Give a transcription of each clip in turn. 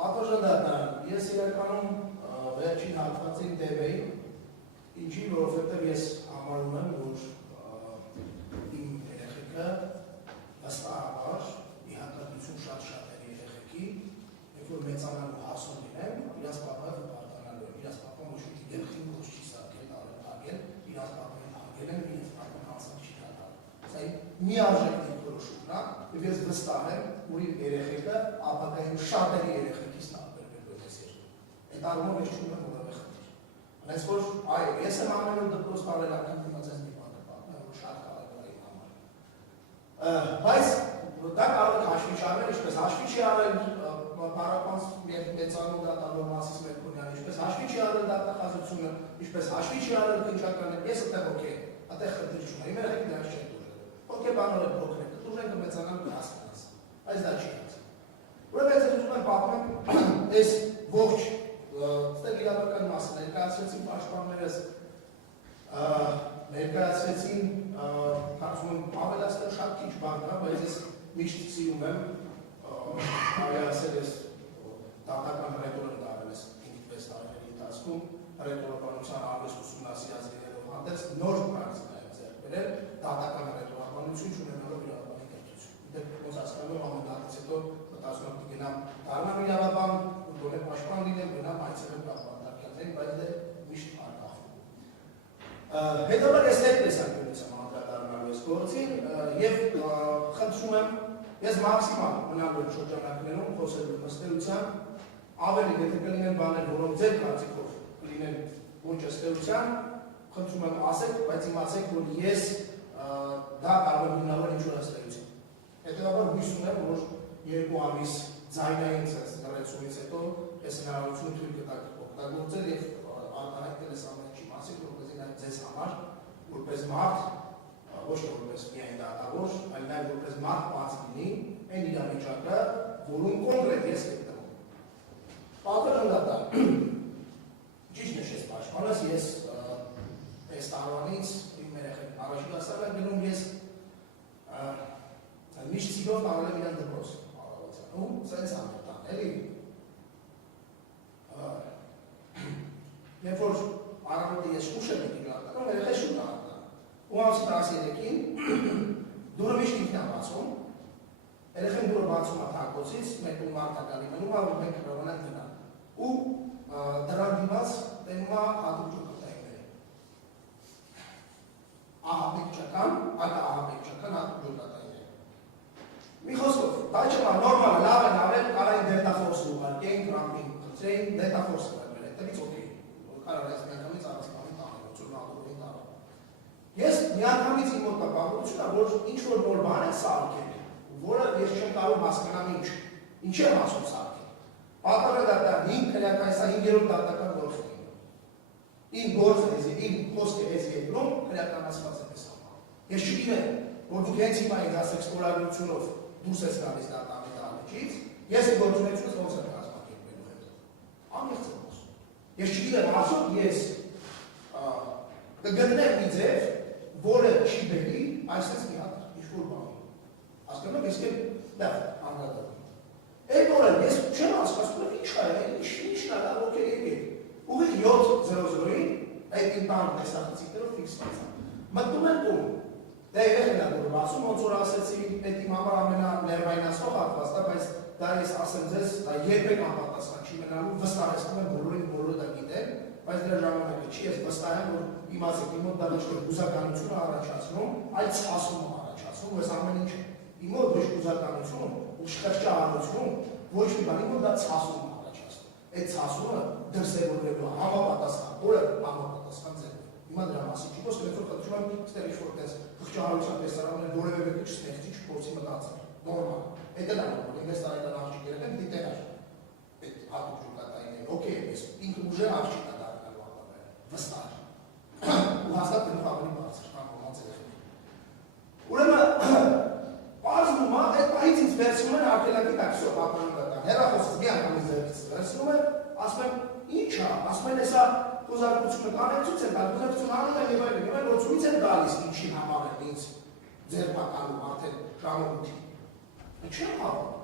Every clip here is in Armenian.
Պատվժանդական, ես իրականում վերջին հատվածին տև էի, ինչի, որովհետև ես համարում եմ, որ իմ երեխեքը վստահաբար իհարկատություն շատ էր երեխեքի, երբ որ մեծանալու հասուն լինեն, իրաց պապայով պարտանալու են, իրաց պապան ոչ մի երեխին ոչ չի սարքել, արել, իրաց պապային հարգել են, իրաց պապան հանցան չի հատալ։ Սա միարժեք դիրքորոշումն է, և ես վստահ եմ, որ իմ երեխեքը ապագայում շատերի երեխեքից տարբերվելու է ես երկու։ Այդ առումով ես չունեմ որևէ խնդիր։ Այնպես որ այո, ես եմ ամեն օր դպրոց տարել անգամ դիմաց այս մի բանը պատմեմ, որ շատ կարևոր է իմ համար։ Բայց դա կարող է հաշվի չառնել, ինչպես հաշվի չի առնել պարապանց մեծանուն դատալու Մասիս Մերկոնյանը, ինչպես հաշվի չի առնել դատախազությունը, ինչպես հաշվի չի առնել քննչականը, ես այդտեղ հոգե, այդտեղ խնդիր չունեմ, իմ երեխեքն դրանից չեն դուրժել։ Հոգեբանորեն փոքր են, դուրժեն կմեծանան կհասկանաս, այս դա չի հասել։ Ուրեմն ես ուզում եմ պատմեմ այս ողջ ստեղ իրավական մասը ներկայացրեցին պաշտպաններս, ներկայացրեցին կարծում եմ ավելացնել շատ քիչ բան կա, բայց ես միշտ սիրում եմ ավելացել ես դատական հռետոր եմ դարել ես 5-6 տարիների ընթացքում հռետորաբանության արվեստ ուսումնասիրած լինելով հանդերձ նոր պրակտիկա եմ ձեռք բերել դատական հռետորաբանություն չունենալով իրավաբանի կրթություն։ Դեռ ոնց հասկանում եմ ամեն դատից հետո մտածում եմ կգնամ դառնամ իրավաբան, գոնե պաշտպան լինեմ, գնամ այցելեմ կապանտարկյաններին, բայց դե միշտ արկախվում։ Հետո ես այդպես անկյունից եմ անդրադառնալու այս գործին եւ խնդրում եմ ես մաքսիմալ մնալու եմ շրջանակներում խոսելու ըստեյության, ավելի եթե կլինեն բաներ, որոնք ձեր կարծիքով կլինեն ոչ ըստեյության, խնդրում եմ ասեք, բայց իմացեք, որ ես դա կարող եմ հիմնավորել ինչ-որ ըստեյություն։ Հետևաբար հույս ունեմ, որ 2 ամիս ձայնային լրացումից հետո ես հնարավորություն թույլ կտակ օգտագործել եւ արտահայտել ես ամեն ինչի մասին, որպեսզի նաեւ ձեզ համար որպես մարդ ոչ թե որպես միայն դատավոր, այլ նաև որպես մարդ բաց լինի այն իրավիճակը, որում կոնկրետ ես գտնվում։ Պատվժանդական, ճիշտ նշեց պաշտպանս, ես այս տարվանից իմ երեխեք առաջին դասարան եմ գնում, ես միշտ սիրով տարել եմ իրան դպրոց առավոտյան, սենց ամերտան, էլի։ Երբ որ առավոտը ես ուշ եմ եկի գարտանում, երեխե շուտ առավոտան։ Ու ամսի 13-ին դուրը միշտ ինքն է բացում, երեխեն դուրը բացում է թակոցից, մեկ ու մարդականի մնում է, որ մենք կարող ենք գնալ։ Ու դրան դիմաց տենում է հատուկ ջոկատայինները։ Ահապեկչական, ակա ահապեկչական հատուկ ջոկատայինները։ Մի խոսքով, դա չկա, նորմալ է, լավ են ավել, կարային դելտաֆորսը ուղարկեին, կրամպին խծրեին, դելտաֆորսը ուղարկել, այդտեղից օքեյ, կարող է այս միանգամից առասպանին տանել, ծուրն ատորին տանել։ Ես միանգամից իմ մոտ կապավորություն է, որ ինչ-որ նոր բան է սարքել, որը ես չեմ կարող հասկանամ ինչ եմ ասում սարքել։ Պատվժանդական 5 քրեական, սա 5-րդ դատական գործն է։ Իմ գործը, իմ խոսքը ես երկրում քրեականացված է պես համար։ Ես չգիտեմ, որ դուք հենց հիմա ինձ ասեք ստորագրությունով դուրս ես գալիս դատամի դահլիճից, ես իմ գործունեությունս ոնց եմ կազմակերպելու հետո։ Ամիղծ եմ ասում։ Ես չգիտեմ, ասում ես կգտնեմ մի ձև, որը չի բերի, այսպես մի հատ ինչ-որ բան։ Հասկանում եք, ես լավ անդրադառնում։ Այդ օրը ես չեմ հասկանում, ինչ է, ինչն է դա ոգի եկեք։ Ուղիղ 7:00-ին այդ իմ տան տեսախցիկներով ֆիքսված է։ Մտնում եմ տուն։ Դա երեխեն է որ ասում, ոնց որ ասեցի, այդ իմ համար ամենաներվայնացնող հատվածն է, բայց դա ես ասեմ ձեզ, դա երբեք անպատասխան չի մնալու, վստահեցնում եմ բոլորը դա գիտեն, բայց դրա ժամանակը չի, ես վստահ եմ, որ իմացեք, իմ մոտ դա ոչ թե հուզականություն է առաջացնում, այլ ցասում է առաջացնում, ու ես ամեն ինչ իմ մոտ ոչ հուզականություն, ու շղճահարություն, ոչ մի բան, իմ մոտ դա ցասում է առաջացնում։ Այդ ցասումը դրսևորվելու համապատասխան, որը համապատասխան ձևով։ Հիմա դրա մասին չի խոսքը, որ խնդրում եմ ստեղ ինչ-որ տես խղճահարության տեսարաններ որևէ մեկը չստեղծի, չփորձի մտածել։ Նորմալ։ Այդ էլ է, որ 5 տարեկան աղջիկ երեխան պիտի տեղար այդ հատուկ ջոկատայինները։ Okay, ես ինքը ուժեղ աղջիկ է դառնալու ապագայում, վստահ։ Ու հաստատ գնով ավելի բարձր, քան ոմանց երեխան։ Ուրեմն բարձում է, այդ պահից ինձ վերցնում են արգելակի տաքսիո պատվժանդական։ Հեռախոսս մի անգամից ձեռքից վերցնում են, ասում են, ի՞նչ է, ասում են, հեսա խոզարկությունը կանեցուց են տալ, խոզարկություն անում են եւ այլն, որ ցույց են տալիս ինչի համար են ինձ ձերբակալում արդեն ժամանակի։ Չեմ հավատում։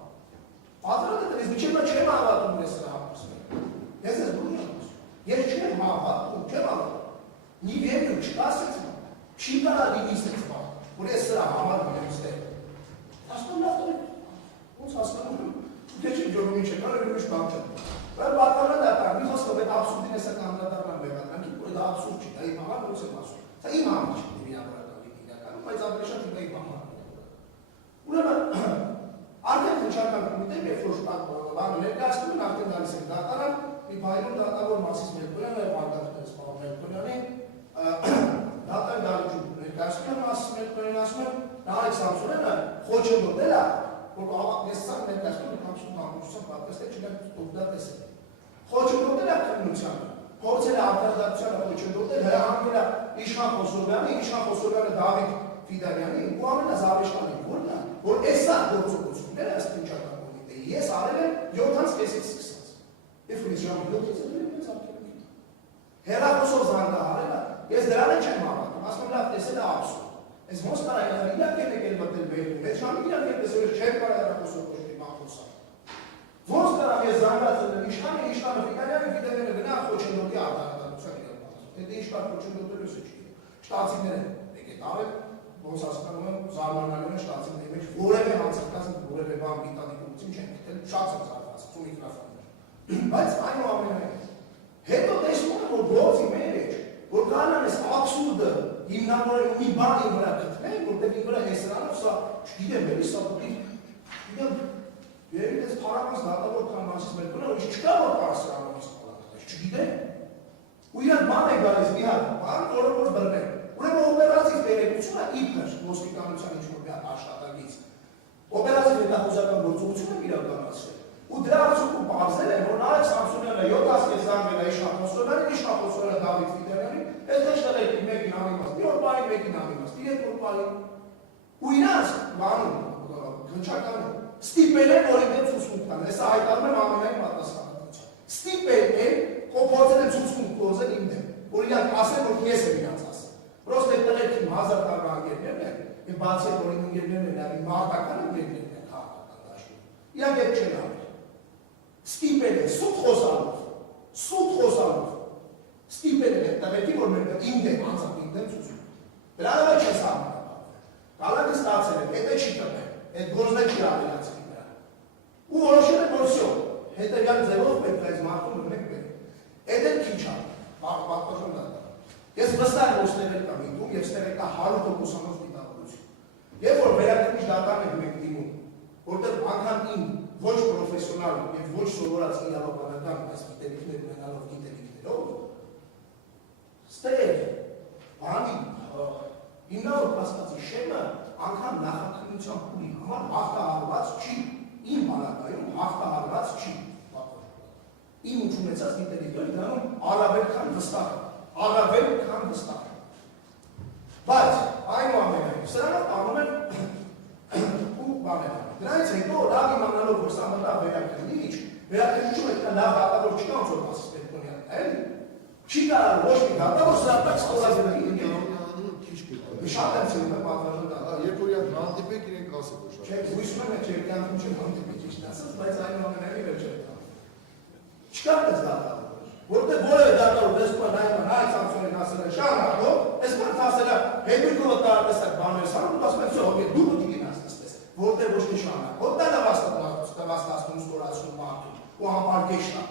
Պատրաստը դες միջև նա չեմ հավատում ես սրա հապուսում։ Ես ես դուրս եմ ասում։ Ես չեմ հավատում, չեմ հավատում։ Նի վերջում չկասեց նա։ Չի կարա դիմիսից բա։ Որ ես սրա համար եմ ստեղ։ Ասում լավ դու ոնց հասկանում եմ։ Դե չի ջորումի չկա, ուրիշ բան չէ։ Բայց բակալա դա կա, մի խոսքով այդ աբսուրդին էսա կանդրադառնան մեղադրանքի, որ դա աբսուրդ չի, դա իմ համար ոնց եմ ասում։ Դա իմ համար չի, իրականական իրականում, բայց ավելի շատ իմ համար։ Ուրեմն արդեն հնչական կոմիտեն երբ որ բանը ներկայացնում են արդեն գալիս են դատարան, մի բայրում դատավոր Մասիս Մելքոնյանը եւ Արտակերտես Պավել Մելքոնյանի դատարան դալուճու ներկայացնում են Մասիս Մելքոնյանն ասում են Նարեկ Սամսոնյանը խոչընդոտել է, որ ես սա ներկայացնում եմ հանրության պատասխան չգիտեմ ով դա տեսել։ Խոչընդոտել է քննությանը, փորձել է արտադրությանը խոչընդոտել, հրահանգել է Իշխան Խոսորյանը Դավիթ Ֆիդանյանի ու ամենազավեշտալին որն է, որ էսա գործողությունները ըստ հնչական կոմիտեի ես արել եմ 7:30-ից սկսած։ Եվ որ ես ժամը 7-ից եմ արձակել։ Հեռախոսով զանգահարել է, ես դրան չեմ հավատում, ասում լավ տեսել է աբսուրդ։ Այս ոնց կարա իրական եկել մտել բերում, այդ ժամը իրական տեսել չեմ կարա հեռախոսով ոչ մի բան խոսալ։ Ոնց կարա ես զանգացել եմ Իշխանը Ֆիդանյանը գնա խոչընդոտի արտադրության իրականացում։ Դա ինչ կար խոչընդոտելուց է չի։ Շտացիները եկեք արել ոնց հասկանում եմ զարմանալի է շտացիների մեջ որևէ հանցակացը որևէ բան գիտանեկություն չեն գտել շատ եմ զարմացել միկրոֆոններ բայց այնուամենայնիվ հետո տեսնում եմ որ գործի մեջ որ կանան այս աբսուրդը հիմնավորել մի բանի վրա գտնեն որտեղ ի վրա հեսրանով սա չգիտեմ էլի սա գիտեմ երբ ես փառամաս դատավոր կամ Մասիս Մելքոնյանը ուրիշ չկա որ պարսրանոց չգիտեմ ու իրան բան է գալիս մի հատ բան որը որ բռնեն Ուրեմն օպերատիվ տեղեկությունը իբր ոստիկանության ինչ-որ մի աշխատակից օպերատիվ հետախուզական գործողություն է իրականացրել ու դրա արդյունքում պարզել է որ Նարեկ Սամսոնյանը 7:30 զանգել է Իշխան Խոսորյանին Դավիթ Ֆիդանյանին այդտեղ շտեղի մեկին անիմաստ մի օր բարի մեկին անիմաստ երեք օր բարի ու իրանց բանում հնչականում ստիպել են որ ինքն ցուցմունք տան հեսա հայտարարում եմ ամենայն պատասխանատվությամբ ստիպել են փորձել են ցուցմունք գործել իմ դեմ որ իրանք ասեն որ ես եմ իրանց Просто это легкий мазар там гернер, и бацы порин гернер, и мартакан гернер, хатакан дашки. Я герчена. Стипене, суд хозанов. Стипене, да ведь его мы инде мазар индем сузу. Правда часам. Калаки стацели, это читаме, это горзначи авиации. У орошене борсё. Это я зелов петка из мартум мекбе. Это кича. Пахпахпашон да. Ես վստահ եմ ստեղել կամ ինքնում եւ ստեղել կա 100%-անոց դիտավորություն։ Երբ որ վերականգնիչ դատարան եք մենք դիմում, որտեղ անգամ իմ ոչ պրոֆեսիոնալ եւ ոչ սովորած իրավաբանական այս գիտելիքներ ունենալով գիտելիքներով, ստեղ բանի հիմնավոր փաստացի շեմը անգամ նախաքննության փուլի համար հաղթահարված չի, իմ բանակայում հաղթահարված չի։ Իմ ունեցած գիտելիքները դրանում առավել քան վստահ Առավել քան վստահ։ Բայց այնուամենայնիվ սրանով անում են ու բաներ։ Դրանից հետո լավ իմանալով որ սա մտավ վերականգնիչում պետք է լավ դատավոր չկա ոնց որ Մասիս Մելքոնյանը, էլի։ Չի կարող ոչ մի դատավոր սրա տակ ստորագրել քիչ կգա։ Շատ եմ ցույց պատվաժան դատա։ Երբ որ իրենք հանդիպեք իրենք ասեք որ շատ։ Չէ, հույսում եմ չէ, կյանքում չեմ հանդիպել ճիշտ ասած, բայց այնուամենայնիվ էլ չեմ տա։ Չկա դες դատավոր Որտեղ որևէ դատավոր դեսպան Նարեկ Սամսոնյանն ասել է շարունակո, այսպես ասել է հետույքով տարատեսակ բաներ սանում ու ասում է всё, դու պիտի գնաս այդպես։ Որտեղ ոչ մի շարունակո, դա վաստակացնում ստորացնում մարդու ու համարկեշտա։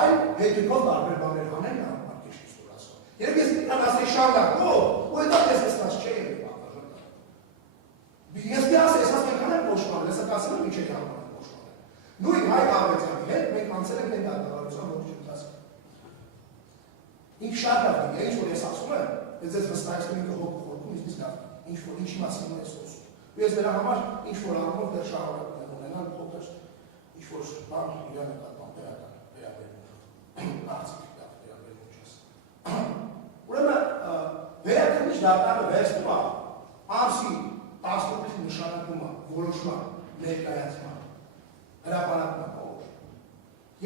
Այլ հետույքով տարբեր բաներ անեն համարկեշտի ստորացում։ Երբ ես ինքան ասել շարունակո, ու դա տեսնած չէ եղել պատվաժան։ Ես ասել, ես ասել կանեմ փոշմանել, ես ասել եմ ինչի համար փոշմանել։ Նույն Հայկ Ավետյանի հետ մենք անցել ենք այդ դատավարության ողջ ընթացքը։ Ինչ շատ է, ինչ որ ես ասում եմ, ես ես վստահեցնում եմ խորքում իսկ լավ, ինչ որ ինչի մասին եմ ես խոսում։ Ու ես դրա համար ինչ որ առումով դեռ շահավորում եմ ունենալ փոքր ինչ որ բան իրան նկատմամբ վերաբերվում։ Կարծիք դա վերաբերվում չես։ Ուրեմն վերականգնիչ դատարանը վերցնում է ամսի 18-ի նշանակումը որոշման ներկայացման հրապարակման օրը։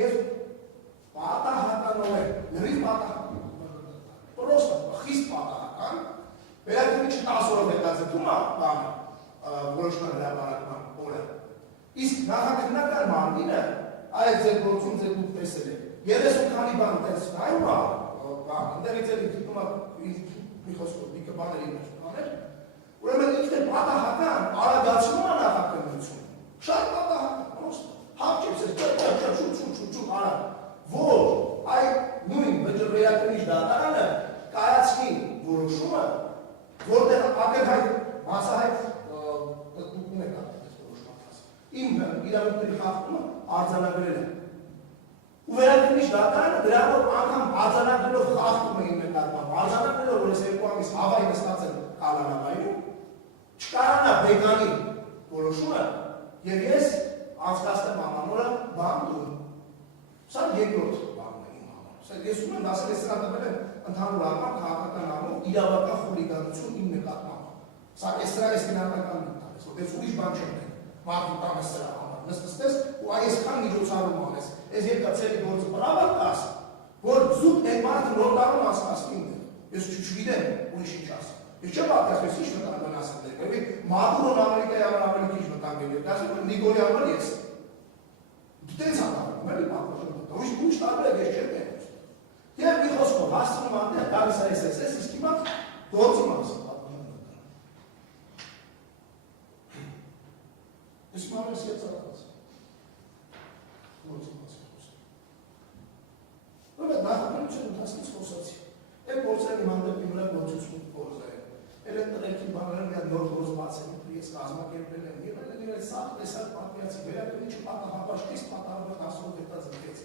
Եվ պատահականով է, լրիվ պատահական, պրոստը, խիստ պատահական, վերականգնիչը 10 օրով հետաձգում է բանը, որոշման հրապարակման օրը, Իսկ նախաքննական մարմինը այս ձեր գործում ձեր դուք տեսել եք 30 քանի բան տեսնում այո բան դերից էլ դիտում մի խոսքով մի բաների մեջ բաներ ուրեմն ինքն է պատահական արագացնում է նախաքննությունը շատ պատահական պրոստը հապճիպս է շուտ արագ որ այդ նույն վերակնիչ դատարանը կայացնի որոշումը որտեղ ակնհայտ մասահայտ դուք ունեք իմ իրավունքների խախտումը արձանագրել է։ Ու վերակնիչ դատարանը դրանով անգամ արձանագրելով խախտում է իմ նկատմամբ, արձանագրելով որ ես 2 ամիս հավայի նստած եմ կալանավայրում, չկարանա բեկանի որոշումը եւ ես անցկացնեմ ամանորը բան դուրս։ Սա երկրորդ բանն է իմ համար։ Սա ես ուզում եմ ասել ես սրա տվել եմ ընդհանուր առմամբ քաղաքական առումով իրավական խուլիգանություն իմ նկատմամբ։ Սա ես սրա ես գնահատական եմ տալիս, որտեղ ուրիշ բան չեմ տեղ։ Մարդու տանը սրա համար նստես ու այսքան միջոցառում անես, ես երկացելի գործը բրավը տաս, որ զուտ այդ մարդը նոր տարում ասկասնի ինձ, ես չգիտեմ ուրիշ ինչ ասեմ, ես չեմ պատկասում, ես ինչ մտանգան ասեմ դեր, կրվի Մադուրոն Ամերիկայի ավելի քիչ մտանգել էր, դասի որ Նիկոլի համար ես, դիտենց հատարում, էլի պատվաշում մտա, ուրիշ տարբերակ ես չեմ տեղ, և մի խոսքով հասցնում անտեղ, գալիս այս իսկ հիմա գործում ասեմ, Ես մարես ես արած գործում ասեմ Ուրեմն նախաքննության ընթացքից խոսացի Այդ գործերը իմ հանդեպ իմ վրա գործություն գործել Էլ այդ տղերքի բաները մի հատ նոր գործ բացել ես կազմակերպել եմ եւ այդ սաղ տեսակ պատմիացի վերակնիչը պատահաբար խիստ պատահաբար 10 հետած ընկեց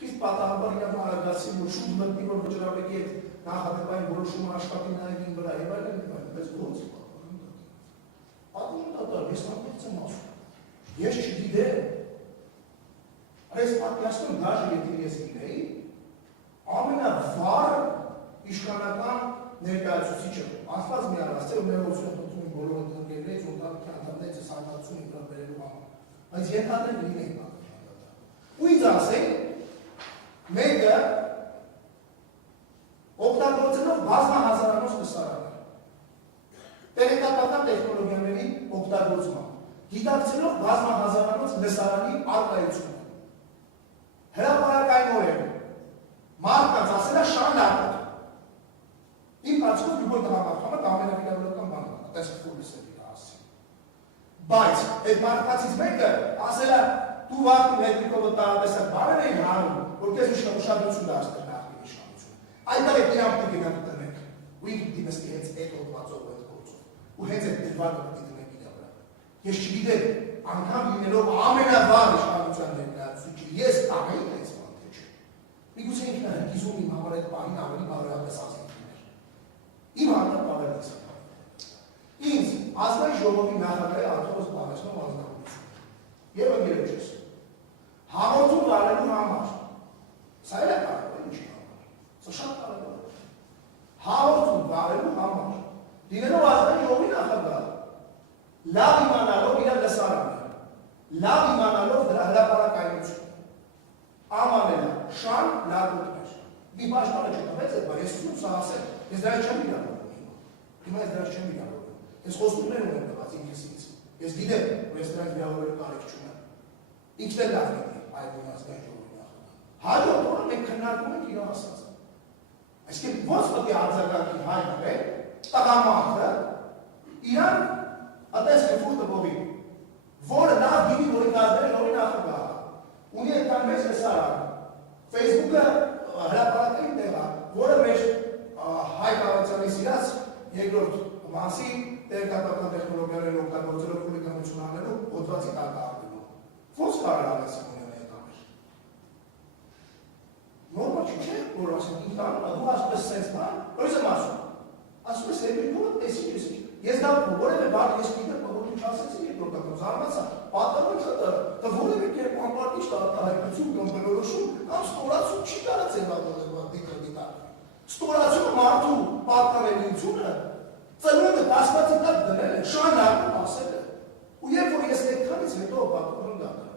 Խիստ պատահաբար իրավ արագացի որ շուտ մտնի որ վճռաբեկի այդ նախադեպային որոշումը աշխատի նաեւ իմ վրա եւ այլն բայց գործ պատմում դատար ես համեցեմ ասում Ես չգիտեմ, այս պատկասնում դաժը եթե ես գիտեի, ամենավառ իշխանական ներկայացուցիչը, ասված մի առաստ է ու ներողություն խնդրում եմ բոլոր ընկերներից ու ընտանիքի անդամներից սահմանություն իմ վրա բերելու համար, բայց ենթադրել լինեի պատկան դատա։ Ու ինձ ասենք, մեկը օգտագործելով բազմահազարանոց լսարանը, տեղեկատվական տեխնոլոգիաների օգտագործման Գիտակցելով բազմահազարանոց լսարանի արկայությունը։ Հրապարակայնորեն մարդկանց ասել է շարունակել։ Իմ կարծիքով դու տղամարդը ամենավիրավորական բանն է, տեսք որ լսել իր ասի։ Բայց այդ մարդկանցից մեկը ասել է դու վաղ մետրիկովը տարատեսակ բաներ էին հանում, որ քեզ ուշադրություն դարձնել նախկին իշխանությունը։ Այդտեղ է իրավունք գնանք տնենք։ Ու ինքը դիմստի հենց այդ հոդվածով այդ գործով։ Ու հենց այդ դրվանը Ես չգիտեմ, անգամ լինելով ամենավառ իշխանության ներկայացուցիչը, ես տանեի այս բան թե չէ։ Միգուցե ինքն է հնգիզում իմ համար այդ բանին ավելի բարոյապես ազգիներ։ Իմ համար բարոյպես։ Ինձ ազգային ժողովի նախագահի արտոս բանեցնող անձնավորություն։ Եվ ընկերոջս։ Հաղորդում դառնալու համար։ Սա էլ է կարևոր, ինչի համար։ Սա շատ կարևոր է։ Հաղորդում դառնալու համար։ Լինելով ազգային ժողովի նախագահ Լավ իմանալով իր լսարանը, լավ իմանալով դրա հրապարակայնությունը, ամանելա, շան, լագոտներ, մի պաշտպանը չտվեց այդ բար, ես ուզում սա ասել, ես դրա չեմ իրավորում հիմա ես դրա չեմ իրավորում, ես խոստումներ ունեմ տված ինքեսից, ես գիտեմ, որ ես դրանք իրավորելու կարիք չունեմ, ինքն էլ լավ լինի, այդ ազգային ժողովի նախագահ, հաջորդ օրը մենք քննարկում ենք իր ասածը, այսինքն ոնց պետք է արձագանքի հայտնվել, տղամարդը իրան Atescă furtă povin. Vor da bine vor încazare la una afgă. Unii într-un mes de sara. Facebook-ă hraparată intera. Vor mes hai ca înțelesiați, e grot. Masi, te capătă tehnologiile locale, vorbesc cu legătură națională, o toți tata. Fost care la mesa unei etapes. Normal ce? Vor să intram, a doua spre sens ban, ori să masă. Asupra trebuie nu esigențe. Ես դա որևէ բան ես գիտեմ, որ ինչ ասեցի երկրորդական զարմացա, պատահեցա դա որևէ կերպ անպարտիչ հայտնություն կամ բնորոշում կամ ստորացում չի տարածել դիտարկի։ Ստորացումը մարդու պատկանելիությունը ծնունդը դասվածի տակ դնել է, շարունակում ասել է։ Ու երբ որ ես այդքանից հետո պատմում դատա,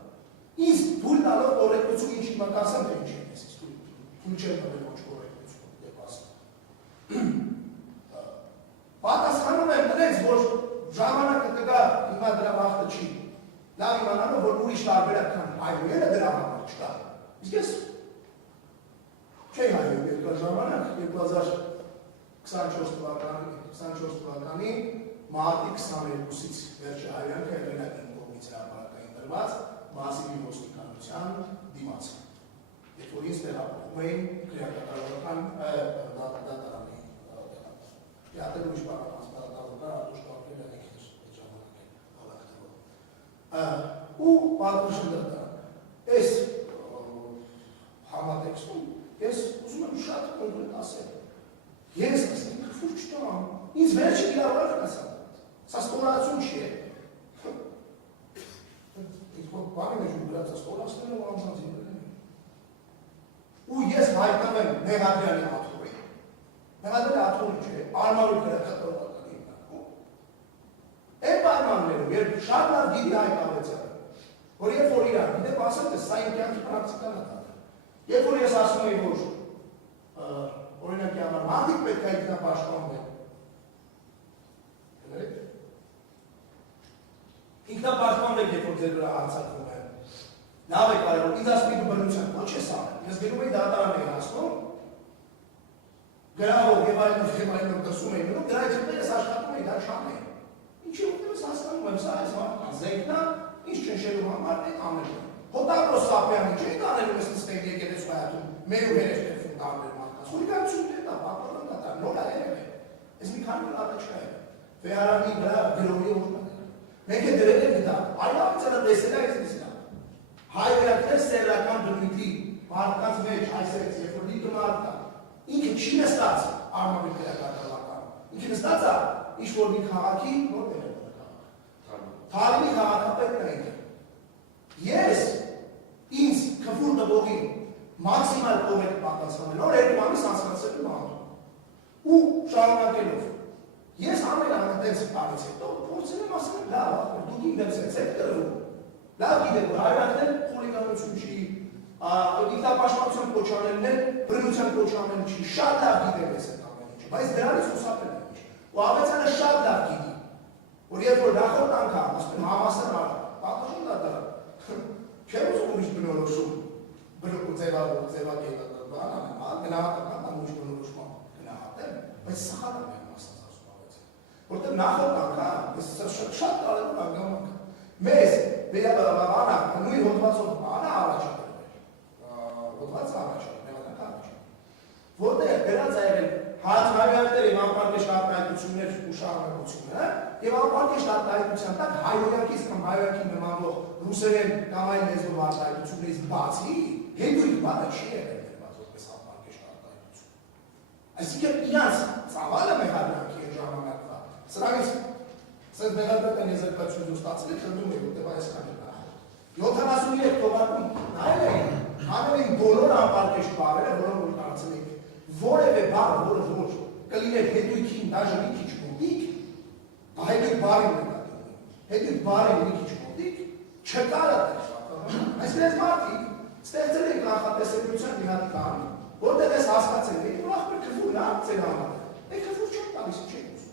ինձ թույլ տալով կորեկտություն ինչ իմ կասեմ, թե ինչ եմ ես թույլ չեմ տվել ոչ կորեկտություն, դեպ ասեմ։ Պատասխանում եմ դրեց, որ ժամանակը կգա հիմա դրա վախտը չի։ լավ իմանալով, որ ուրիշ տարբերակ քան հայրուները դրա համար չկա։ Իսկ ես չէի հայրու երկար ժամանակ 2024 թվականի մարտի 22-ից վերջը հայրանքը եղել է կողմից հրապարակային տրված Մասիվի ոստիկանության դիմաց։ Երբ որ ինձ տեղափոխում էին քրեակատարական դատարանի Teatr ուրիշ բանաստեղծական արտուշտակներ են եկել այդ ժամանակ ու պատմություն դարձա։ Այս համատեքստում ես ուզում եմ շատ կոնկրետ ասել։ Ես ասեմ, քֆուր չտամ, ինձ վերջը իրավարկ ասա։ Սա ստորացում չի է։ Իսկ բանի մեջ ու գրած ստորացները ու անձանց իրեն։ Ու ես հայտնվեմ Մեղադրյանի աթոռի։ Մեղադրյանի աթոռի չէ, արմարու քրեակատարողականի հիմնակում։ Այդ պայմաններում, երբ շատ լավ գիտի հայտնվեցյալը, որ երբ որ իրան, գիտեք ասել թե սա իմ կյանքի պրակտիկան է դառել։ Երբ որ ես ասում եի, որ օրինակի համար մարդիկ պետք է ինքնապաշտպանվեն։ Ինքնապաշտպանվեք, երբ որ ձեր վրա հարձակվում են։ Լավ է կարևոր, ինձ ասում եք բնության, ոչ ես անել։ Ես գնում էի դատարան էի հասնում, գրավոր եւ այլն դրսում էի մնում, դրա հետ ես աշխատում էի, դա չանեի։ Ինչի՞ ուտեմ ես հասկանում եմ, սա այս մարդկան զենքն է, ինչ չնշելու համար այդ անելու։ Հոտակրոս Սապյանի չէի դանելու ես նստեք եկեղեցու հայաթում, մեր ու հերեշ տեխնիկ դարներ մարդկանց։ Խուլիգանություն դետա, պատրոն դատար, նոր այրել է։ Ես մի քանի առաջ կայ։ Վեհարանի վրա գրողի ուժն է։ Մենք է դրել ենք դա, այլավիցանը տեսել է այս նիստա։ Հայրենիքներ սերական բնույթի մարդկանց մեջ այսպես, երբ որ դիտում արտա, ինքը չի նստած արմավի քրեակատարական։ Ինքը նստած է ինչ-որ մի քաղաքի նոր դեր է քաղաք։ Թարինի քաղաքապետն է ինքը։ Ես ինձ քֆուր տվողին մաքսիմալ կողմեկ պատասխանել, որ երկու ամիս անցկացել եմ անդում։ Ու շարունակելով, ես ամենամտենց բանից հետո փորձել եմ ասել, լավ, դուք իմ դեպս եք կրվում։ Լավ գիտեք, որ հայրենիքներ խուլիգանություն չի, ինքնապաշտպանության կոչանելն է, բռնության կոչանելն չի, շատ լավ գիտեք ես այդ ամեն ինչը, բայց դրանից խուսափել եմ ինչ։ Ու Ավետյանը շատ լավ գիտի, որ երբ որ նախորդ անգամ, ասում համասար արա, պատմություն դատարան, չեմ ուզում ուրիշ բնորոշում, ձևակետը գնահատական կամ ուրիշ բնորոշման գնահատեմ, բայց սխալ եմ ասած ասում Ավետյանը, որտեղ նախորդ անգամ, ես շատ կարևոր անգամ մեզ վերաբանա, նույն հոդվածով բանը առաջադրել էր, հոդվածը առաջադրել, մեղադրանքը առաջադրել, որտեղ գրած է եղել հայրենիքներ եւ անպարկեշտ արտահայտություններ ու շարունակությունը եւ անպարկեշտ արտահայտության տակ հայրենիքից կամ հայրենիքի նմանող ռուսերեն կամ այլ լեզվով արտահայտություններից բացի հետույք բանը չի եղել դրված որպես անպարկեշտ արտահայտություն։ Այսինքն իրանց ծավալը մեղադրանքի ժամանակվա սրանից Սենց մեղադրական եզրակացություն ստացել եք խնդում եք, որտեղ այսքան է նախ։ 73 թվականին նայել էին, հանել էին բոլոր անպարկեշտ բառերը, որոնք որ կարծել եք, որևէ բառ, որը որ կլիներ հետույքին դաժե մի քիչ մոտիկ, հետույք բառին նկատի ունի, հետույք բառին մի քիչ մոտիկ, չկար այդպես շատառը։ Այսպես մարդիկ ստեղծել են կանխատեսելիության մի հատ կան, որտեղ ես հասկացել եք, որ ախպեր քֆուրն է ձեր համար։ Եք քֆուր չեք տալիս չեք ուզում։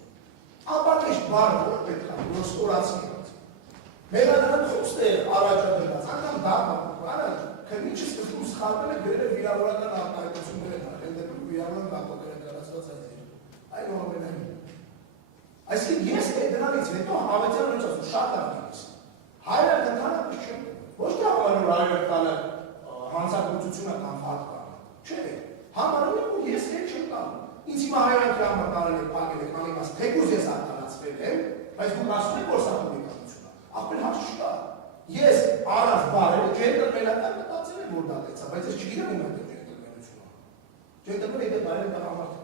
Անպարկեշտ բառը որ պետք է, որ ստորացնի իրաց։ Մեղադրանքը խուստ է առաջադրված, անգամ դառնալը, քննիչը սկզբում սխալվել է գրել վիրավորական արտահայտություններ են արել, դեպքում վիրավորական կապակերակարացված այդեր։ Այնուամենայնիվ։ Այսինքն ես դրանից հետո Ավետյանը ինչ ասում, շատ արտահայտես։ Հայրը ընդհանրապես չեմ, ոչ թե համարում հայրը տանը հանցագործությունը կամ վատ բան։ Չէ, համարում եմ, որ ես հետ չեմ տանում։ Ինձ հիմա հայրենիքի համար տարել եք փակել եք անիմաց, թեկուզ ես արտահայտվել եմ, բայց դուք ասում եք, որ սա խուլիգանություն է։ Ախպեր հարց չկա։ Ես առանց բարերը ջենտլմենական մտածել եմ, որ դա դեցա, բայց ես չգիտեմ ում է ջենտլմենությունը։ Ջենտլմենը դա բարերը տղամարդ է։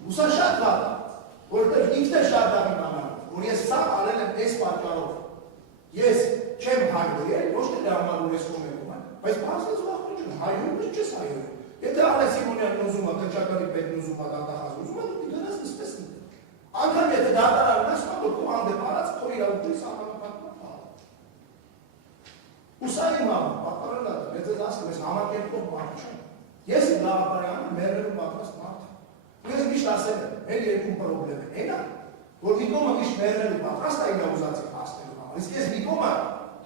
Ու սա շատ վատ է, որովհետև ինքն է շատ լավ իմանալով, որ ես սա արել եմ այս պատճառով։ Ես չեմ հայրոյել, ոչ թե դա համար որ ես կոմեկում եմ, բայց բացվեց վախություն, հայրոյում ես չես հայրոյել։ Եթե Ալեքս Սիմոնյանն ուզում է, Քնչականի պետն ուզում է, դատախազ ուզում է, դու գնաս նստես ընդ։ Անգամ եթե դատարանն ասում է, որ քո հանդեպ արած քո իրավունքի սահմանափակման բան։ Ու սա իմ պատկառն է, մեծ ես ասում ես համակերպող մարդ չեմ։ Ես իմ գաղափարյանը մերելու պատրաստ մարդ եմ։ Ու ես միշտ ասել եմ, մեր երկու պրոբլեմ է, էն է, որ մի կողմը միշտ մերելու պատրաստ է իր ուզածին հասնելու համար։ Իսկ ես մի կողմը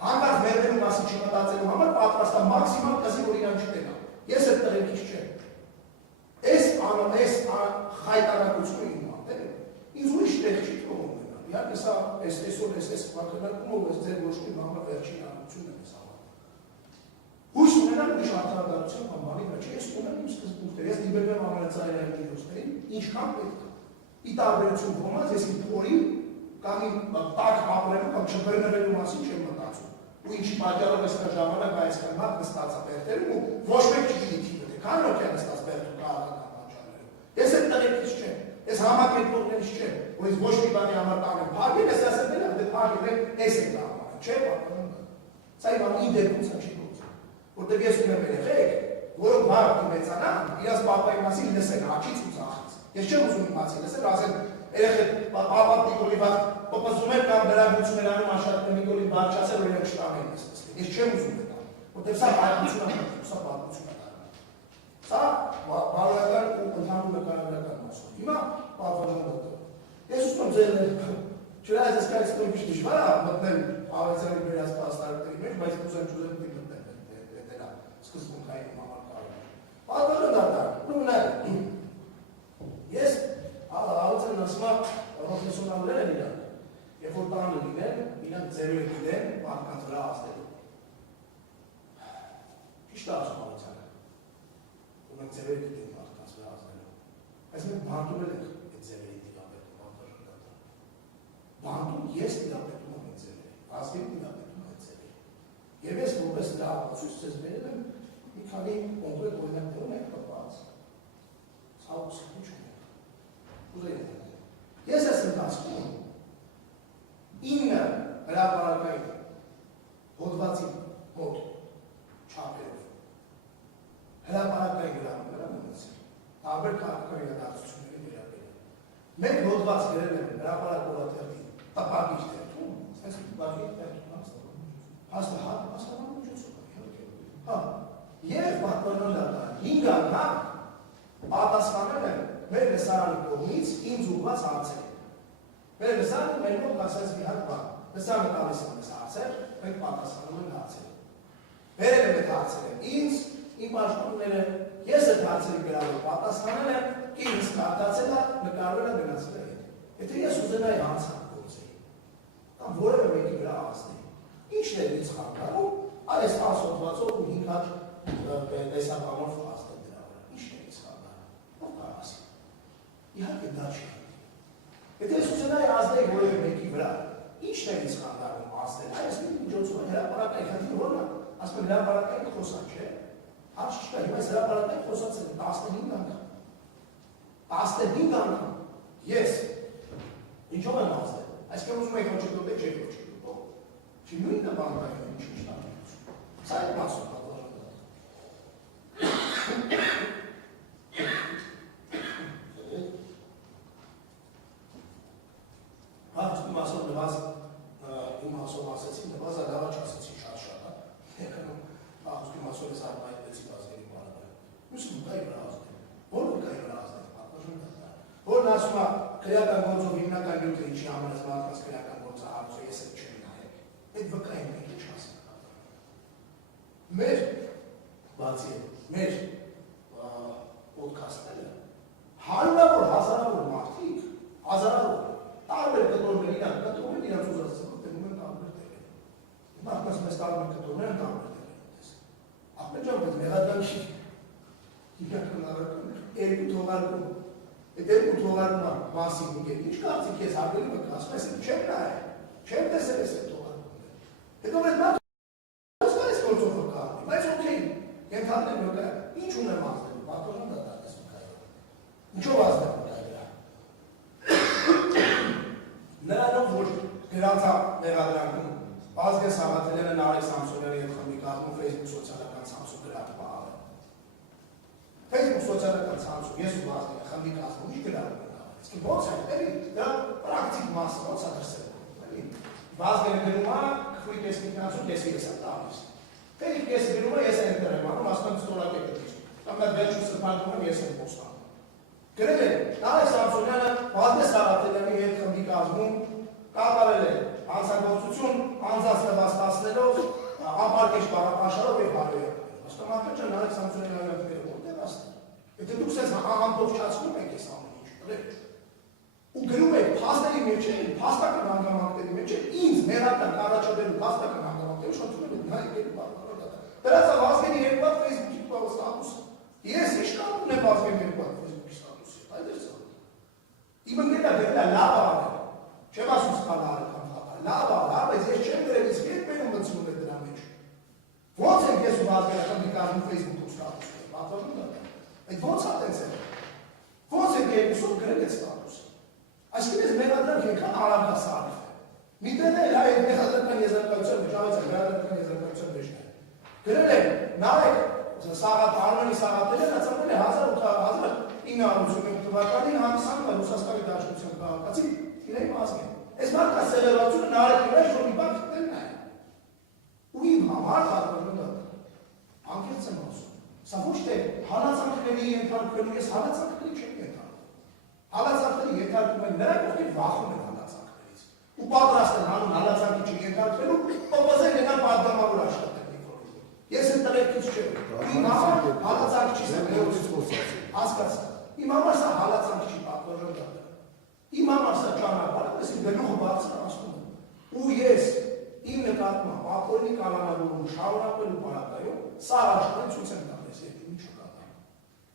հանկարծ մերվելու մասին չմտածելու համար պատրաստ եմ մաքսիմալ կզի, որ իրան չտենա։ Ես այդ տղերքից չեմ։ Այս խայտարակությունը իմ մատել է, ինձ ուրիշ տեղ չի թողում մենալ։ Իհարկե սա այսօր այս մակրնակումով այս ձեր ոչքի համար վերջին անությունն է ես համար։ Հույս ունենալ ուրիշ արդարադարձության կամ բանի վրա չէ, ես ունեմ իմ սկզբունքները, ես դիբերվեմ ամենածայրային միջոցներին, ինչքան պետք է։ Ի տարբերություն կողմած ես իմ փորի կամ իմ տակ ապրելու կամ չբռնվելու մասին չեմ մտածում։ Ու ինչի պատճառով այսքան ժամանակ այսքան մարդ նստած է բերտերում ու ոչ մեկ չգիտի թիվը թե քան րոպե նստած բերտում քաղաքական պատճառներով։ Ես այդ տղերքից չեմ, ես համակերպողներից չեմ, որ ես ոչ մի բանի համար տանը փակել, ես ասել եմ, դե փակել եմ, էս է դա համար, չէ՞ պատկանում։ Սա իմ անի դեպքում սա չի գործում։ Որտեղ ես ունեմ երեխեք, որոնք մարդու մեծանան, իրաց պապայի մասին լսեն աչից ու ձախից։ Ես չեմ ուզում իմացի լսել, ասել երեխեք պապա Նիկոլի վաղ պպզում էր կամ դրագություն էր անում աշխատում Նիկոլին բարձրացել, որ իրենք չտանեն ես լսել։ Ես չեմ ուզում դա, որտեղ սա հայտնություն է, սա պատմություն է դառնում։ Սա բարոյական ու ընդհանուր նկարագրական մասով։ Հիմա պատվարժան դեպքում։ Ես ուզում եմ ձեր չնայած այս կարծիքով մի քիչ դժվար է մտնել ավելցրի վերած պաստարների մեջ, բայց ուզեմ մտնել դա սկզբունքային համար կարող։ Պատվարժան դառնալ, ես Ալցեն ասում պրոֆեսիոնալներ են իրանք, երբ որ տանը լինեն, իրանք ձևեր գիտեն մարդկանց վրա ազդելու։ Ճիշտ է ասում Ալցանը, որ մենք ձևեր գիտենք մարդկանց վրա ազդելու, բայց մենք բանտում ենք այդ ձևերի տիրապետում, պատվարժան բանտում ես տիրապետում եմ այդ ձևերի, ազգերի տիրապետում եմ այդ ձևերի։ Եվ ես որպես դրա ապացույց ձեզ բերել եմ մի քանի կոնկրետ օրինակներում եք կապված։ Սա ուսուցիչ Ես ես ընթացքում 9 հրապարակային հոդվածի մոտ չափերով հրապարակային հրապարակներ ունեցել, տարբեր քաղաքական իրադարձությունների վերաբերյալ։ Մեկ հոդված գրել եմ հրապարակ օրաթերթի տպագիչ թերթում, այս տպագիչ թերթում հաստատման միջոցով։ Եվ պատմական դատարան 5 անգամ պատասխանել եմ մեր լսարանի կողմից ինձ ուղղված հարցեր։ Մեր լսարանը մեր մոտ ասած մի հատ բան։ Լսարանը տալիս է մեզ հարցեր, մենք պատասխանում ենք հարցերին։ Բերել եմ այդ հարցերը ինձ, իմ պաշտոնները, ես այդ հարցերի գրավոր պատասխանել եմ, ինձ կարդացել է, նկարվել է գնացել է հետ։ Եթե ես ուզենայի հանցանք գործեի, կամ որևէ մեկի վրա ազդեի, ի՞նչն է ինձ խանգարում, այս 10 հոդվածով ու 5 հատ տեսականով ազդել դրա վրա։ Ի՞նչն է ինձ խանգարում։ Ո՞վ կարող ասի։ Իհարկե դա չի։ Եթե ես ուզենայի ազդեի որևէ մեկի վրա, ի՞նչն է ինձ խանգարում ազդել։ Այս մի միջոցով հրապարակային խնդիր որն է, ասում եմ հրապարակային խոսան չէ։ Հարց չկա, հիմա այս հրապարակային խոսացել եմ 15 անգամ։ 15 անգամ։ Ես ինչով եմ ազդել։ Այսինքն ուզում եք ոչ դուք չեք ոչ դուք։ Չի նույնը բանկային ինչ չտա։ Սա է մասը պատվարժան։ Իմ ասով նվազ, իմ ասով ասեցի, նվազը լավաչ ասեցի շատ է, իմ ասով ես արտայտվեցի բազգերի բարաբար, մուսում կայի վրա ազդել, որ կայի վրա ազդել, պատվարժան դատար, որն ասում է քրեական գործով հիմնական նյութը ինչի համար ես մարդկանց քրեական գործը հարցը ես էլ չեմ նայել, այդ վկային մենք ինչ ասենք, մեր բացի մեր պոդքաստները, հարյուրավոր, հազարավոր մարդիկ, հազարավոր տարբեր կտորներ իրանք կտրում են, իրանք ուզած ծնող տենում են տարբեր տեղեր։ Մարդկանց մեզ տարբեր կտորներ են տարբեր տեղեր են տեսել։ Ախմետ ջան, բայց մեղադրանքի իրական առարկում երկու թողարկում։ Այդ երկու թողարկման մասին մի կետ, ինչ կարծիք ես հարգելի վկասում, ես չեմ նայել, չեմ տեսել ես այդ թողարկումները։ Հետո այդ մարդ կա այս գործով վկայում, բայց օքեյ, ենթադրեմ վկայ, ինչ ունեմ ազդել, պատվարժան դատար ես վկայում։ Ինչով ազդել վկայում։ Նրանով, որ գրանցա մեղադրանքում Վազգեն Սաղաթելյանը Նարեկ Սամսոնյանի հետ խմբի կազմում Facebook սոցիալական ցանցում գրած բաղը։ Facebook սոցիալական ցանցում ես ու Վազգենը խմբի կազմում ինչ գրառում են աղը։ Իսկ ո՞նց է, էլի դա պրակտիկ մասը ո՞նց է դրսել։ Էլի Վազգենը գրում է քվի տեսնիկնացում կեսի ես է տալիս։ Ֆեյսբուք կեսը գրում է ես եմ դրեմ անում, ասում եմ ստորակետ դրիս։ Կամ դա վերջում սրբարկում եմ ես եմ պոստանում։ Գրել է Նարեկ Սամսոնյանը Վազգեն Սաղաթելյանի հետ խմբի կազմում կատարել է հանցագործություն անձնացնված տասներով, ապարկեշ բարապաշարով և հարյուրյակներով։ Աստամական չան արեք սանքցիոնալները որտեղ աստ։ Եթե դուք սենց ամբողջացնում եք այս ամեն ինչ, ու գրում եք փաստերի մեջ են, փաստական հանգամանքների մեջ են, ինձ ներական առաջադրելու փաստական հանգամանքները շնորհում են նա եկել բառնորդ։ Դրանց Վազգենի երկված Facebook-ի ստատուսը։ Ես ինչ կարող ունեմ Վազգենի երկված Facebook-ի ստատուսը, այդ է ցավ։ Իմ ընկերը գրել է լավ արել, չեմ ասում սխալ արել կամ խաթար, լավ արել, բայց ես չեմ գրել, իսկ երբ մեկում մտցնում է դրա մեջ։ Ոնց եմ ես ու Վազգենը կմիկարում Facebook-ում ստատուսը, պատվանում դա։ Այդ ոնց է տենց է։ Ոնց եմ երկուսով գրել այդ ստատուսը։ Այսինքն ես մեղադրանք եկան արագասարդ է։ Միտեն էլ այդ մեղադրական եզրակացության մեջ, ավեց է մեղադրական եզրակացության մեջ է։ Գրել է, նարեք Արմենի Սաղաթելը նացապել է 1985 թվականին հանդիսանում է Ռուսաստանի Դաշնության քաղաքացի իրեն Վազգեն։ Այս մարդկա սելևացությունը նարեք գրել, որ մի բան գտնելն է։ Ու իմ համար պատվանում դա։ Անկեղծ եմ ասում։ Սա ոչ թե հալածանքների ենթարկվելու, ես հալածանքների չեմ ենթարկվում։ Հալածանքների ենթարկվում են նրանք, ովքեր վախում են հալածանքներից։ Ու պատրաստ են հանուն հալածանքի չենթարկվելու, պոպոզեն գնան պատգամավոր աշխատել Նիկոլին։ Ես այդ տղերքից չեմ։ Իմ համար հալածանք չի հասկացա։ Իմ համար սա հալածանք չի պատվորել դա։ Իմ համար սա ճանապարհ է, ես գլուխը բարձր ասում եմ։ Ու ես իմ նկատմամբ ապօրինի կալանավորում շարունակելու պարագայում սա աշխարհին ցույց եմ տալիս երկրի չկատա։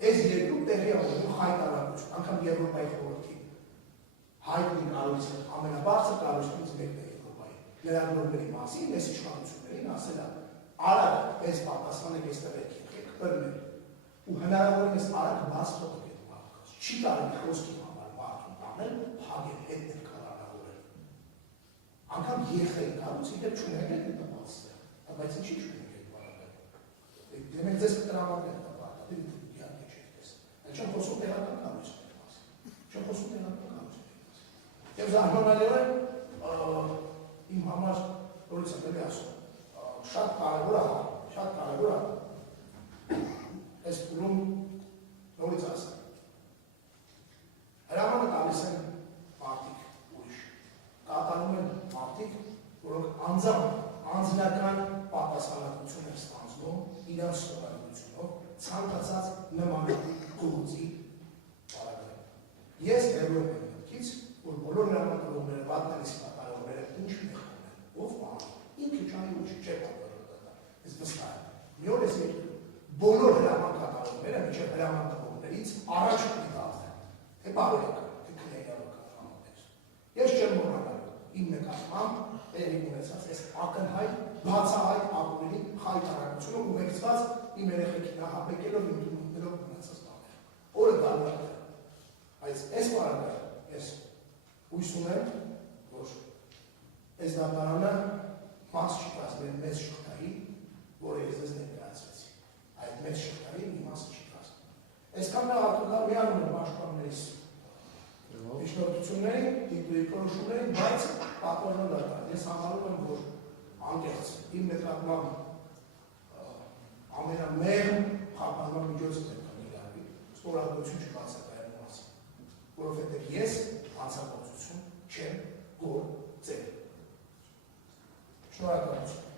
Այս երկրում տեղի ունենում հայտարարություն, անգամ Եվրոպայի խորհրդի հայտնի կառույցը ամենաբարձր կառույցներից մեկն է Եվրոպայի։ Լրագրողների մասին, այս իշխանություններին ասել է արագ այս պատասխանեք այս տղերքին, եք բռնել ու հնարավորինս արագ բաց թողեք այդ մարդկանց։ Չի կարելի խոսքի համար մարդուն տանել, փագել, հետնել կալանավորել։ Անգամ երեխայի կառույց իդեպ չունենք այդ տպածը, բայց ինչի չունենք այդ բառը։ Դեմեք ձեզ կտրամադրել տպատը, դե իհարկե չեք տես։ Այդ չեմ խոսում տեղական կառույցների մասին։ Չեմ խոսում տեղական կառույցների մասին։ Եվ զարմանալիորեն իմ համար որից եմ էլի ասում, շատ կարևոր է, շատ կարևոր է այս փուլում նորից ասեմ։ Հրամանը տալիս են մարդիկ ուրիշ, կատարում են մարդիկ, որոնք անձնական պատասխանատվություն են ստանձնում իրենց սովորությունով ցանկացած նմանատիպ գործի παράδειγμα։ Ես հերո եմ մտքից, որ բոլոր հրամանատարները վատներից կատարողները ինչ մեղք ունեն, ով բան, ինքը չանի ու չէ պատվիրել դա։ Ես վստահ եմ։ Մի օր ես եկել բոլոր հրամանատարները միջև հրամանատարներից առաջ կդարձնեն, թե բարոյական, թե քնեյական։ Ես չեմ մոռանալ իմ նկատմամբ երևի ունեցած այս ակնհայտ, բացահայտ ապօրինի հայտարարությունը ուղեկցված իմ երեխեքի նախապեկելով իմ դիմումներով ունեցած բաներ։ Օրը դառնալ է։ Բայց այս պարագայում ես հույս ունեմ, որ այս դատարանը մաս չի կազմել մեծ շղթայի, որը ես ձեզ ներկայացրեցի։ Այդ մեծ շղթայի մի մասը չի կազմել։ Այսքան հաղորդակար միանում եմ պաշտպաններից միջնորդությունների, դիտորոշումների, բայց պատվորն դատարան։ Ես համարում եմ, որ անկեղծ իմ նկատմամբ ամենամեղմ խափանման միջոցը պետք է ներառվի, ստորագրություն չբացակայելու մասին, որովհետև ես հանցագործություն չեմ գործել։ Շնորհակալություն։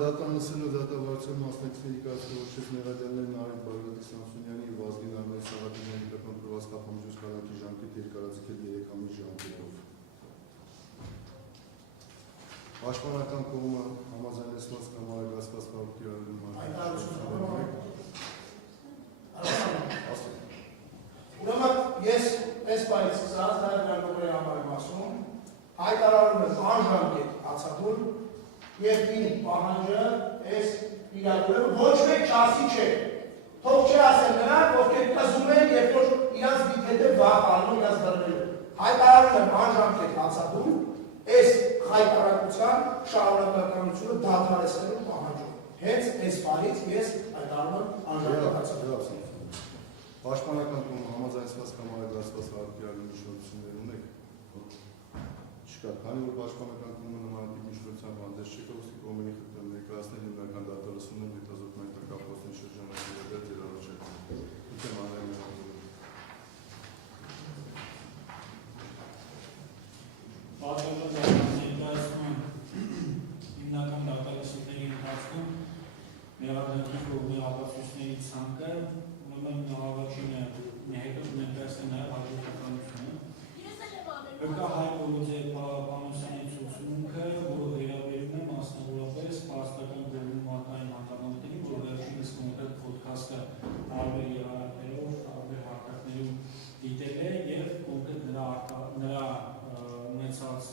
Դատանասելու դատավարության մասնակիցների կարգավորչեց մեղադրաններն Արեգ Բարգրատի Սամսոնյանի և Վազգեն Արմենի Սաղաթելյանի դեպքում կրված կապամիջոց քանակի ժամկետը երկարաձգել 3 ամիս ժամկետով։ Պաշտպանական կողմը համաձայնեցված կամ արագացված քաղաքացիական Ուրեմն ես այս բայից սկսած նաև լրագրողների համար եմ ասում, հայտարարում եմ անժամկետ հացադուլ և իմ պահանջը այս իրադրումը ոչ մեկ չասի չէ։ Թող չէ ասեն նրանք, ովքեր կզում են, երբ որ իրանց հետև վաղ անում իրանց դրվելու։ Հայտարարում եմ անժամկետ հացադուլ այս հայտարարության շարունակականությունը դադարեցնելու պահանջով։ Հենց այս բանից ես հայտարարում եմ անժամկետ հացադուլ։ Պաշտպանական կողմը համաձայնեցված կամ արագացված քաղաքացիական միջնորդություններ ունեք։ Չկա, քանի որ պաշտպանական կողմը նմանատիպ միջնորդությամբ հանդես չկա, ուստի կողմերի ներկայացնել հիմնական դատալսումն հետազոտման կապվածների շրջանակների հետ ձեր առաջարկը։ Ութեմ անհայտ ներկայացնում հիմնական դատալսումների ընթացքում մեղադրանքի կողմի ապացույցների ցանկը, ուրեմն առաջինը հետո ներկայացնել նաև հաջորդականությունը։ ՀԿ Հայ Գորգոձե Պանոսյանի ցուցմունքը, որը վերաբերում է մասնավորապես պարսկական կողմի մարտային հանգամանքներին, որ վերջինս կոնկրետ ոդքասթը տարբեր եղանակներով, տարբեր հարթակներում դիտել է եւ կոնկրետ նրա ունեցած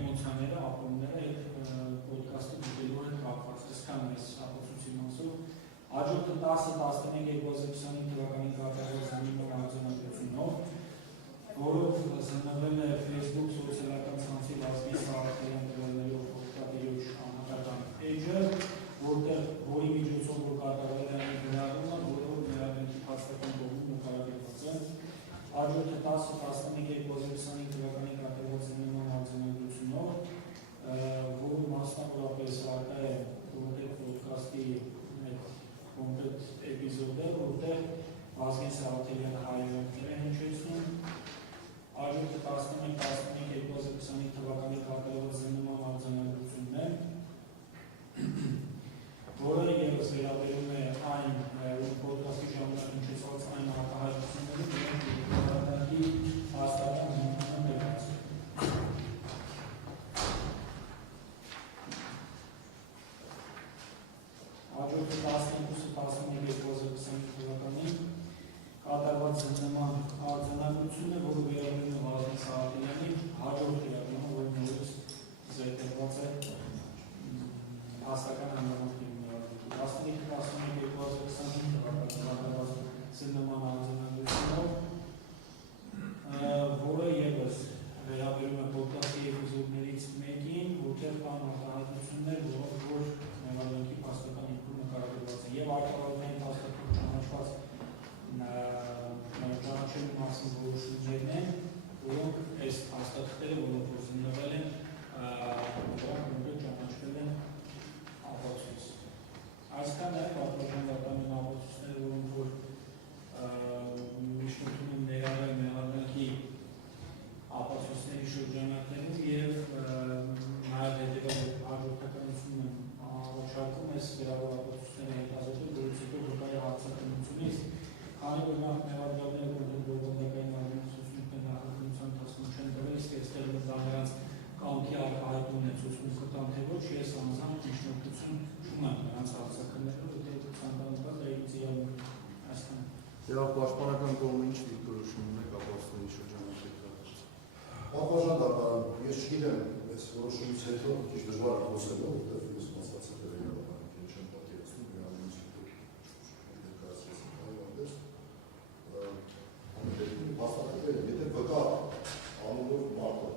էմոցիաները, ապրումները այդ ոդքասթը դիտելու հետ կապված։ Այսքան այս ապացույցի մասով հաջորդը 10-11-2025 թվականին կատարված զինվորական արձանագրությունով, որով զննվել է Facebook սոցիալական ցանցի Վազգեն Սարհատյան տվյալներով օգտատերոջ անհատական էջը, որի միջոցով որ կատարվել է գրառումը, որով ներառյալի փաստական կողմում նկարագրված է։ Հաջորդը 10-11-2025 թվականին կատարված զինվորական արձանագրությունով, որը մասնավորապես արկա է կոնկրետ ոդքասթի կոնկրետ էպիզոդը, որտեղ Վազգեն Սարհատյանը հայրենիքներ է հնչեցնում։ Հաջորդը 11-11-2025 թվականին կատարված զինվորական արձանագրությունն է, որը ևս վերաբերում է այն ոդքասթի ժամանակ հնչեցված այն արտահայտություններին, որոնք հաստատան հիմնական դեպքից։ Հաջորդը 12-11-2025 թվականին կատարված զինվորական արձանագրությունը, որը վերաբերում է Վազգեն Սարհատյանի հաջորդ իրավունքը, որը նորից զետեղված է հաստական հանգամանքների ներառյալ։ 15-11-2025 թվականին կատարված զինվորական արձանագրությունով, որը ևս վերաբերում է ոդքասթի էպիզոդներից մեկին, որտեղ կան արտահայտություններ, որոնք որ մեղադրանքի փաստական ինքնուրույն նկարագրված են, եւ արտահայտության փաստաթուղթ ճանաչված ճանաչելու մասին որոշումներն են, որոնք այս փաստաթղթերը, որոնք որ զննվել են, որոնք ճանաչվել են ապացույց։ Այսքան նաև պատմական դատաման ապացույցները, որոնք որ միջնորդում են ներառել մեղադրանքի ապացույցների շրջանակներում եւ նաև հետեւյալ հաջորդականությունը առաջարկում է գրավոր ապացույցների հետազոտել, որից հետո վկայի հարցադրությունից, քանի որ նախ մեղադրյալները կոնկրետ բովանդակային մարմնացությունների նախաքննության ընթացքում չեն տվել, իսկ այստեղ նրանց կամքի արտահայտումն է ցուցմունքը տան թե ոչ, ես անձամբ միջնորդություն չունեմ նրանց հարցաքննելու, եթե ցանկանալով դա ինձ իրավունք այսքան։ Եվ պաշտպանական կողմը ինչ դիրքորոշումն է կապվածների շրջանակի հետ։ Պատվաժան դատարան, ես չգիտեմ, այս որոշումից հետո քիչ դժվար է խոսել, որտեղ ես մասացել եմ իրավաբանական չեմ պատկերացնում, միանունից հետո ներկայացրեցին այլանդես։ Եթե վկա անունով մարդը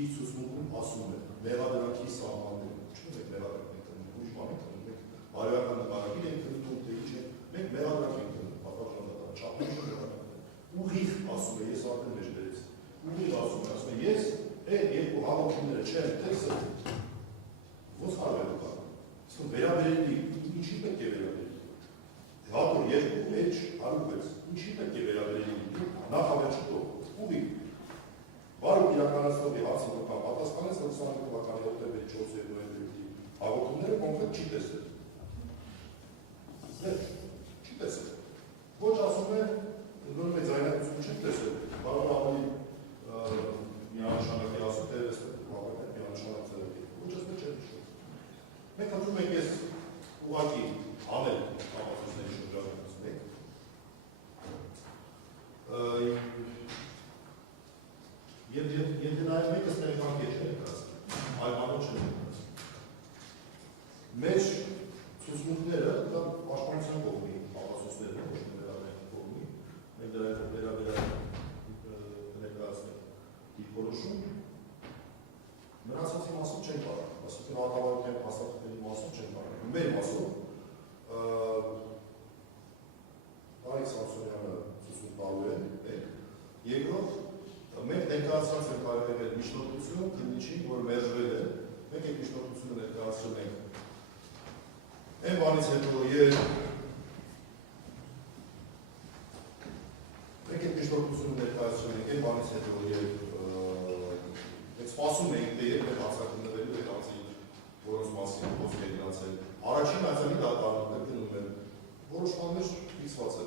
իր ցուցմունքում ասում է մեղադրանքի սահմաններում, չունենք մեղադրանք ենք քննում, ուրիշ բան ենք քննում, մենք բարոյական նկարագիր ենք քննում, թե ինչ է, մենք մեղադրանք ենք քննում, պատվաժան դատարան, չափում ուղիղ ասում է, ես արդեն մեջ դերեցի, ուղիղ ասում է, ես այդ երկու հավաքումները չեմ տեսել, ոնց կարող է կա, իսկ վերաբերելի, ինչի պետք է վերաբերելի, հատոր երկու էջ հարուվեց, ինչի պետք է վերաբերելի, նախավերջը տող, ուղիղ, բարոք իրականացնողի հարցի վկան պատասխանեց 22 թվականի հոկտեմբերի 4-ի նոյեմբերի հավաքումները կոնկրետ չի տեսել, չի տեսել, ոչ ասում է, նորմալ է ձայնակություն չեն տեսել, կարող ավելի միանշանակ է ասում, թե ես միանշանակ ձեռքի, ոչ ասում չեն նշում։ Մենք հնդրում ենք ես ուղղակի անել ապացույցների շրջանակից մեկ։ Եթե նաև մեկը ստեղական կեչ է ներկայացնում, այլ բանով չեն ներկայացնում։ Մեր ցուցմունքները դա պաշտպանության կողմի ապացույցներն են, ոչ թե վերաբերյալ կողմի, մենք դրա վերաբերյալ ներկայացնենք դիրքորոշում, մնացածի մասով չեն կարող, ասում հաղթավարության փաստաթղթերի մասով չեն կարող, մեր մասով Արիկ Սամսոնյանը ցուցմունք տալու է, երկրորդ մենք ներկայացած ենք հայրենիք միջնորդություն եկեք միջնորդությունը ներկայացրենք այն բանից հետո եկեք միջնորդությունը ներկայացրենք այն բանից հետո սպասում էինք թե երբ այդ հարձակումներելու այդ անձի որոնց մասին խոսք է գնացել առաջին արձանի դատարանները գնում են որոշ բաներ ֆիքսված է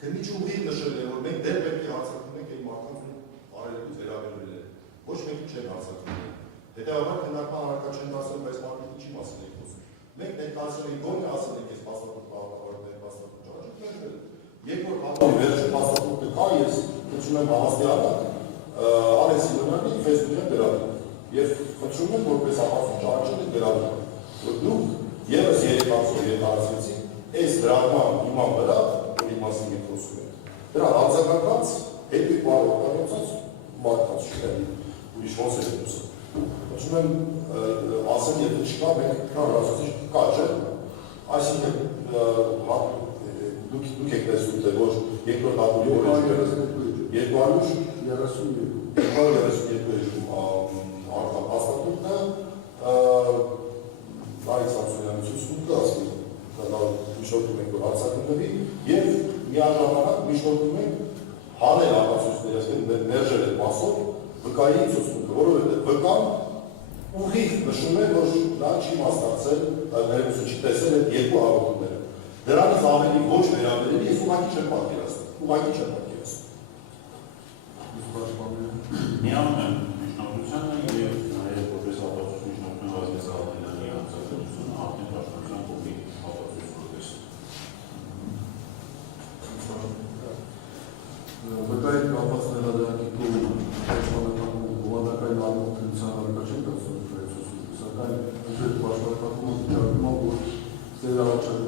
քննիչ ուղիղ նշել է որ մենք դեռ պետք է հարձակվենք այն մարդկանց արելուց վերաբերվել է ոչ մեկին չեն հարձակվում հետևաբար քննարկման առարկա չեն դասել բայց մարդիկ ինչի մասին եք խոսում մենք ներկայացրել ենք ո՞րն է ասել եք այս փաստաթուղթ պահպանողների փաստաթուղթ ճանաչում երկրորդ հատվածի վերջին փաստաթուղթը կա ես խնդրում եմ հավաստիանալ Ալեն Սիմոնյանի Facebook-ին վերաբերում եւ խնդրում եմ որպես ապացույց ճանաչել եք վերաբերում որ դուք եւս 3 ամսով երկարացրեցիք այս դրաման հիման վրա որի մասին մենք խոսում ենք դրա արձագանքած հետո բարոյականացած մարդկանց շքերի ուրիշ ոնց է դուսը խնդրում եմ ասեմ եթե չկա մենք կրոնացուցիչ կա չէ այսինքն դուք եք տեսնում թե որ երկրորդ հատուի օրը 232 հաստատությունն Նարիկ Սամսոնյանի ցուցմունքը ասում միջնորդում ենք որ հարձակումների եւ միաժամանակ միջնորդում ենք հանել ապացույցների, այսինքն մերժել այդ մասով վկայի ցուցմունքը, որովհետեւ վկան ուղիղ նշում է որ նա չի մասնակցել ներկայացուցիչ չի տեսել այդ երկու հաղորդումները դրանից ավելի ոչ վերաբերելի ես ուղղակի չեմ պատկերացնում Միանում եմ միջնորդությանը և նաև որպես ապացույց միջնորդության Վազգեն Սահակյանյանի հանձնարարությունը արդեն պաշտպանության կողմի ապացույց որպես վկայի կապված ներադրանքի կողմ պաշտպանական բովանդակային արմատության առարկա չեն դասում սակայն ընդ պաշտպանական կողմը վիճակում որ ծեր առաջարկում